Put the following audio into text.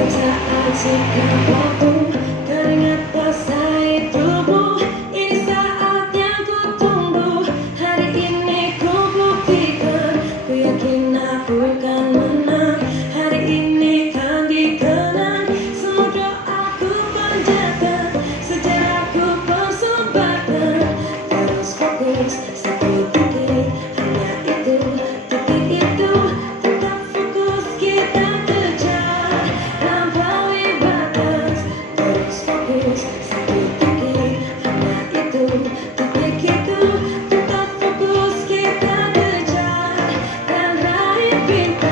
Saat sikap waktu keringat basahi tubuh, ini saatnya ku tunggu. Hari ini ku buktikan, ku yakin aku kan menang. Hari ini kan dikenang, semua doaku panjatkan, sejarahku persembahkan. Terus fokus satu titik, hanya itu, titik itu. Tetap fokus kita kejar, lampaui batas. Terus fokus satu titik, hanya itu, titik itu. Tetap fokus kita kejar dan raih bintang.